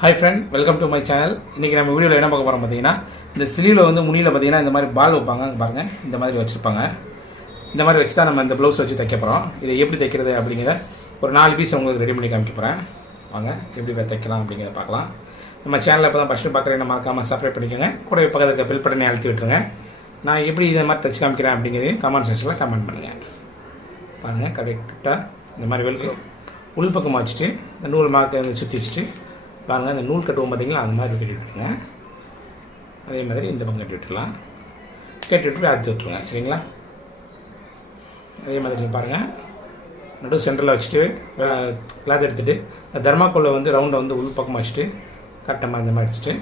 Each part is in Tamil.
Hi friend, welcome to my channel. இன்றைக்கி நம்ம வீடியோவில் என்ன பார்க்க போகிறோம் பார்த்தீங்கன்னா, இந்த ஸ்லீவில் வந்து முனியில் பார்த்தீங்கன்னா இந்த மாதிரி பால் வைப்பாங்க. பாருங்கள், இந்த மாதிரி வச்சுருப்பாங்க. இந்த மாதிரி வச்சு தான் நம்ம இந்த ப்ளவுஸ் வச்சு தைக்க போகிறோம். இதை எப்படி தைக்கிறது அப்படிங்கிறத ஒரு 4 பீஸ் உங்களுக்கு ரெடி பண்ணி காமிக்க போகிறேன். வாங்க எப்படி தைக்கலாம் அப்படிங்கிறத பார்க்கலாம். நம்ம சேனலில் இப்போ தான் ஃபஸ்ட்டு பார்க்குறேன், மறக்காமல் சப்ஸ்கிரைப் பண்ணிக்கோங்க. கூட பக்கத்தில் இருக்க பெல் பட்டனை அழுத்தி விட்டுருங்க. நான் எப்படி இதை மாதிரி தைச்சி காமிக்கிறேன் அப்படிங்கிறதையும் கமெண்ட் செக்ஷனில் கமெண்ட் பண்ணுங்கள். பாருங்கள், கரெக்டாக இந்த மாதிரி வெல்க உள்பக்கமாக வச்சுட்டு இந்த நூல் மார்க்கை வந்து சுற்றி வச்சுட்டு பாருங்கள், இந்த நூல் கட்டுவோம் பார்த்தீங்களா, அந்த மாதிரி கட்டி விட்டுருங்க. அதே மாதிரி இந்த பக்கம் கட்டி விட்டுருலாம். கட்டி விட்டு அறுத்து விட்டுருங்க. சரிங்களா? அதே மாதிரி நீங்கள் பாருங்கள், நடு சென்டரில் வச்சுட்டு கிளாத் எடுத்துகிட்டு தர்மாக்கோலை வந்து ரவுண்டை வந்து உள் பக்கமாக வச்சுட்டு கரெக்டாக இந்த மாதிரி வச்சுட்டு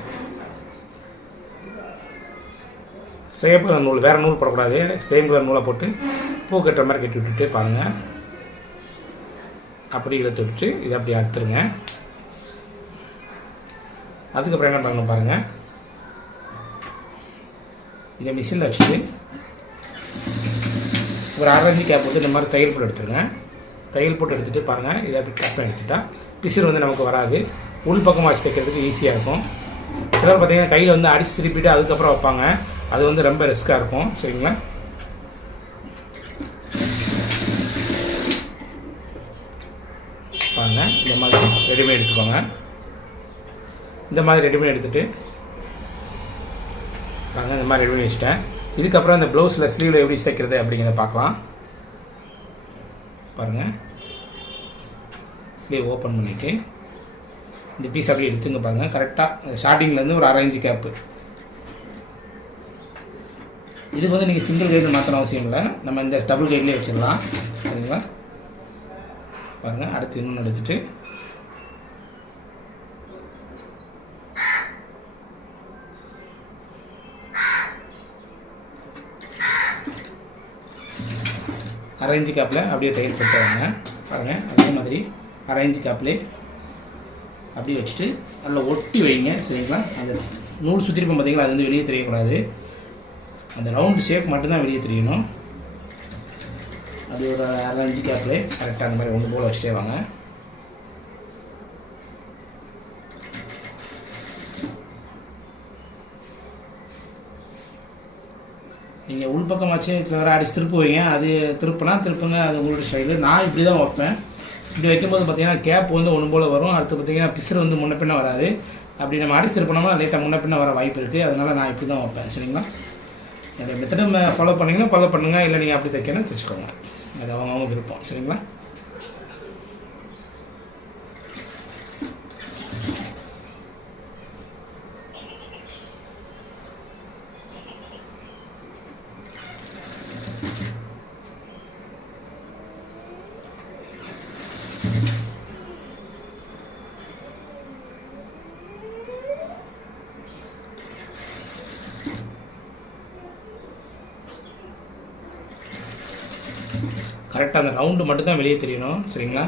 சேப்பு நூல், வேறு நூல் போடக்கூடாது, சேம் கலர் நூலை போட்டு பூ கட்டுற மாதிரி கட்டி விட்டுட்டு பாருங்கள், அப்படி இழுத்து விட்டு இதை அப்படி அறுத்துருங்க. அதுக்கப்புறம் என்ன பண்ணணும் பாருங்கள், இதை மிஷினில் வச்சுட்டு ஒரு 1/2 இன்ச்சு கேப் வந்து இந்த மாதிரி தையல் போட்டு எடுத்துருங்க. தையல் போட்டு எடுத்துகிட்டு பாருங்கள், இதை அப்படி கட் பண்ணி எடுத்துட்டா பிசிறு வந்து நமக்கு வராது. உள் பக்கமாக வச்சு தைக்கிறதுக்கு ஈஸியாக இருக்கும். சிலர் பார்த்திங்கன்னா கையில் வந்து அடித்து திருப்பிட்டு அதுக்கப்புறம் வைப்பாங்க. அது வந்து ரொம்ப ரிஸ்க்காக இருக்கும். சரிங்களா? பாருங்கள், இந்த மாதிரி ரெடிமேட் எடுத்துக்கோங்க. இந்த மாதிரி ரெடி பண்ணி எடுத்துகிட்டு பாருங்கள், இந்த மாதிரி ரெடி பண்ணி வச்சுட்டேன். இதுக்கப்புறம் இந்த ப்ளவுஸில் ஸ்லீவில் எப்படி தைக்கிறது அப்படிங்கிறத பார்க்கலாம். பாருங்கள், ஸ்லீவ் ஓப்பன் பண்ணிவிட்டு இந்த பீஸ் அப்படியே எடுத்துங்க. பாருங்கள், கரெக்டாக ஸ்டார்டிங்லேருந்து ஒரு 1/2 இன்ச்சு கேப்பு. இதுக்கு வந்து நீங்கள் சிங்கிள் கைடு மாற்றணும் அவசியம் இல்லை, நம்ம இந்த டபுள் கைட்லேயே வச்சிடலாம். சரிங்களா? பாருங்கள், அடுத்து இன்னொன்று எடுத்துகிட்டு அரேஞ்சு கேப்பில் அப்படியே தையல் போட்டு வாங்க. பாருங்கள், அதே மாதிரி அரேஞ்சு கேப்லேயே அப்படியே வச்சுட்டு நல்லா ஒட்டி வைங்க. சரிங்களா? அந்த நூல் சுற்றிருப்போம் பார்த்தீங்களா, அது வந்து வெளியே தெரியக்கூடாது. அந்த ரவுண்டு ஷேப் மட்டும்தான் வெளியே தெரியணும். அது ஒரு 1/2 இன்ச்சு கேப்லேயே கரெக்டாக அந்த மாதிரி ஒன்று போல் வச்சுட்டே வாங்க. நீங்கள் உள்பக்கமாச்சு சில வேறு அடிச்சு திருப்புவீங்க. அது திருப்புங்க, அது உங்களோட ஸ்டைலு. நான் இப்படி தான் வைப்பேன். இப்படி வைக்கும்போது பார்த்தீங்கன்னா கேப் வந்து ஒன்று போல் வரும். அடுத்து பார்த்தீங்கன்னா பிசுறு வந்து முன்ன பின்ன வராது. அப்படி நம்ம அடிச்சு திருப்பினோம்னா லைட்டாக முன்ன பின்ன வர வாய்ப்பு இருக்குது. அதனால் நான் இப்படி தான் வைப்பேன். சரிங்களா? என்னோடய மெத்தடை ஃபாலோ பண்ணிங்கன்னா ஃபாலோ பண்ணுங்கள், இல்லை நீங்கள் அப்படி தைக்கணும் தைச்சிக்கோங்க. அது அவங்க விருப்பம். சரிங்களா? கரெக்டாக அந்த ரவுண்டு மட்டும்தான் வெளியே தெரியணும். சரிங்களா?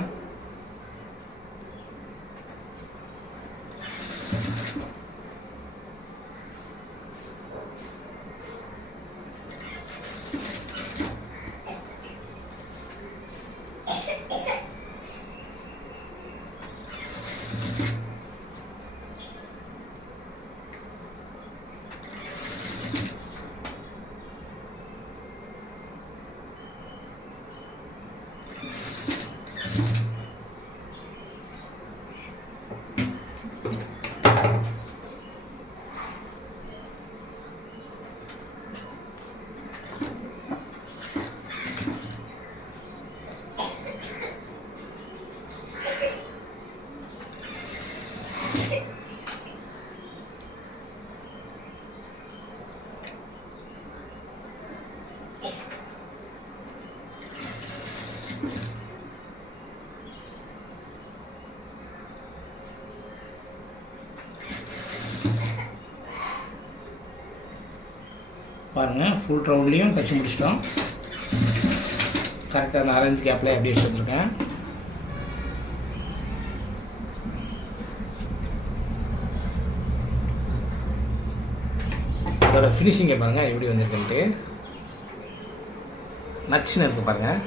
பாருங்கள், ஃபுல் ரவுண்ட்லேயும் தைச்சி முடிச்சிட்டோம். கரெக்டாக அந்த 1/2 இன்ச்சு கேப்பில் அப்படியே வச்சுருக்கேன். அதோட ஃபினிஷிங்கை பாருங்கள் எப்படி வந்திருக்குன்ட்டு. நச்சுன்னு இருக்குது பாருங்கள்.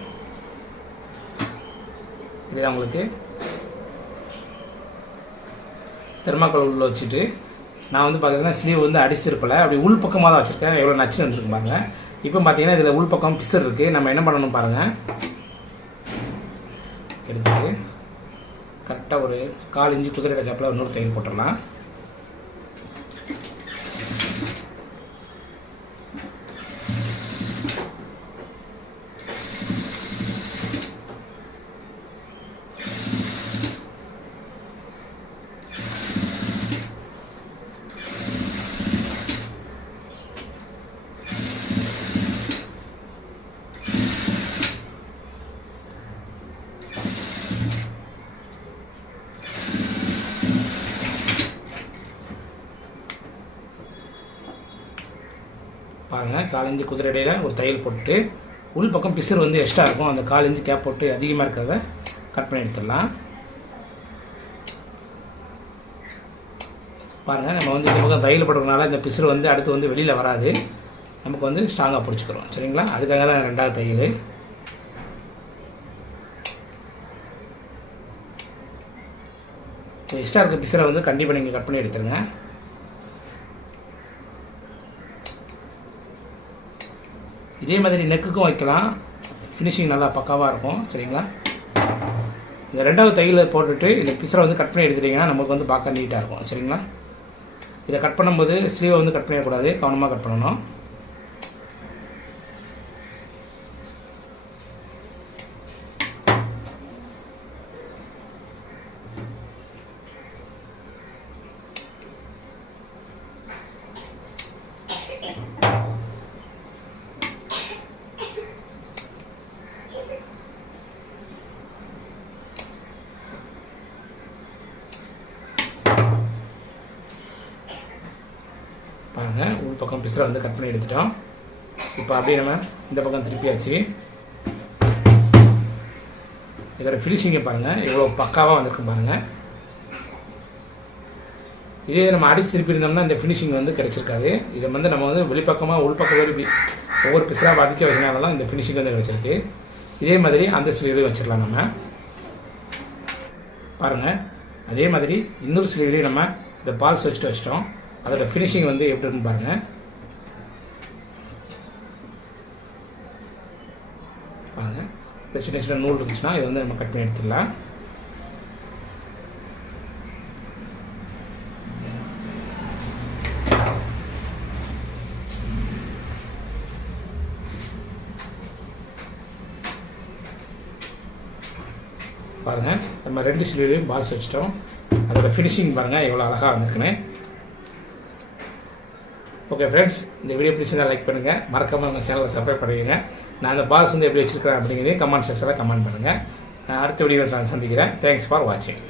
இதுதான் உங்களுக்கு தெர்மாக்கோல் உள்ளே வச்சுட்டு நான் வந்து பார்த்தீங்கன்னா ஸ்லீவ் வந்து அடிச்சிருப்பல அப்படி உள் பக்கமாக தான் வச்சுருக்கேன். எவ்வளோ நச்சு வந்துருக்கு பாருங்கள். இப்போ பார்த்தீங்கன்னா இதில் உள் பக்கம் பிசர் இருக்குது. நம்ம என்ன பண்ணணும் பாருங்கள், எடுத்துட்டு கரெக்டாக ஒரு 1/4 இன்ச்சு குதிரை கேப்பில் இன்னொரு தையல் போட்டுடலாம். பாருங்கள் 1/4 இன்ச்சு குதிரை இடையில் ஒரு தையல் போட்டு உள் பக்கம் பிசர் வந்து எக்ஸ்ட்ரா இருக்கும். அந்த 1/4 இன்ச்சு கேப் போட்டு அதிகமாக இருக்கிறத கட் பண்ணி எடுத்துடலாம். பாருங்கள் நம்ம வந்து இந்த பக்கம் தையல் போடுறதுனால இந்த பிசர் வந்து அடுத்து வந்து வெளியில் வராது, நமக்கு வந்து ஸ்ட்ராங்காக பிடிச்சிக்கிறோம். சரிங்களா, அதுக்காக தான் 2வது தையல். எக்ஸ்ட்ரா இருக்க பிசரை வந்து கண்டிப்பாக நீங்கள் கட் பண்ணி எடுத்துருங்க. இதே மாதிரி நெக்குக்கும் வைக்கலாம், ஃபினிஷிங் நல்லா பக்காவாக இருக்கும். சரிங்களா, இந்த 2வது தையல் போட்டுட்டு இந்த பிசரை வந்து கட் பண்ணி எடுத்துட்டிங்கன்னா நமக்கு வந்து பார்க்க நீட்டாக இருக்கும். சரிங்களா, இதை கட் பண்ணும்போது ஸ்லீவை வந்து கட் பண்ணக்கூடாது, கவனமாக கட் பண்ணணும். பாருங்கள், உள் பக்கம் பிசரை வந்து கட் பண்ணி எடுத்துட்டோம். இப்போ அப்படியே நம்ம இந்த பக்கம் திருப்பியாச்சு. இதோட ஃபினிஷிங்கை பாருங்கள் எவ்வளோ பக்காவாக வந்திருக்கும் பாருங்கள். இதே நம்ம அடிச்சு திருப்பியிருந்தோம்னா இந்த ஃபினிஷிங் வந்து கிடச்சிருக்காது. இதை வந்து நம்ம வந்து வெளிப்பக்கமாக உள்பக்கம் ஒவ்வொரு பிசராக அடிக்க வச்சனால தான் இந்த ஃபினிஷிங் வந்து கிடச்சிருக்கு. இதே மாதிரி அந்த ஸ்லீவ்லேயும் வச்சிடலாம் நம்ம. பாருங்கள், அதே மாதிரி இன்னொரு ஸ்லீவ்லேயும் நம்ம இந்த பால்ஸ் வச்சுட்டு வச்சிட்டோம். அதோட ஃபினிஷிங் வந்து எப்படி இருக்குன்னு பாருங்கள். பாருங்கள், இப்போ சின்ன சின்ன நூல் இருந்துச்சுன்னா இதை வந்து நம்ம கட் பண்ணி எடுத்துடலாம். பாருங்கள், நம்ம 2 ஸ்லீவ்லையும் பால்ஸ் வச்சிட்டோம். அதோட ஃபினிஷிங் பாருங்கள் எவ்வளோ அழகாக வந்திருக்குன்னு. ஓகே ஃப்ரெண்ட்ஸ், இந்த வீடியோ பிடிச்சிருந்தால் லைக் பண்ணுங்கள், மறக்காமல் உங்கள் சேனலை சப்ஸ்கிரைப் பண்ணிடுங்க. நான் அந்த பால்ஸ் வந்து எப்படி வச்சுருக்கிறேன் அப்படிங்கிறதையும் கமெண்ட் செக்ஷனில் கமெண்ட் பண்ணுங்கள். நான் அடுத்த வீடியோவில் நான் சந்திக்கிறேன். தேங்க்ஸ் ஃபார் வாட்சிங்.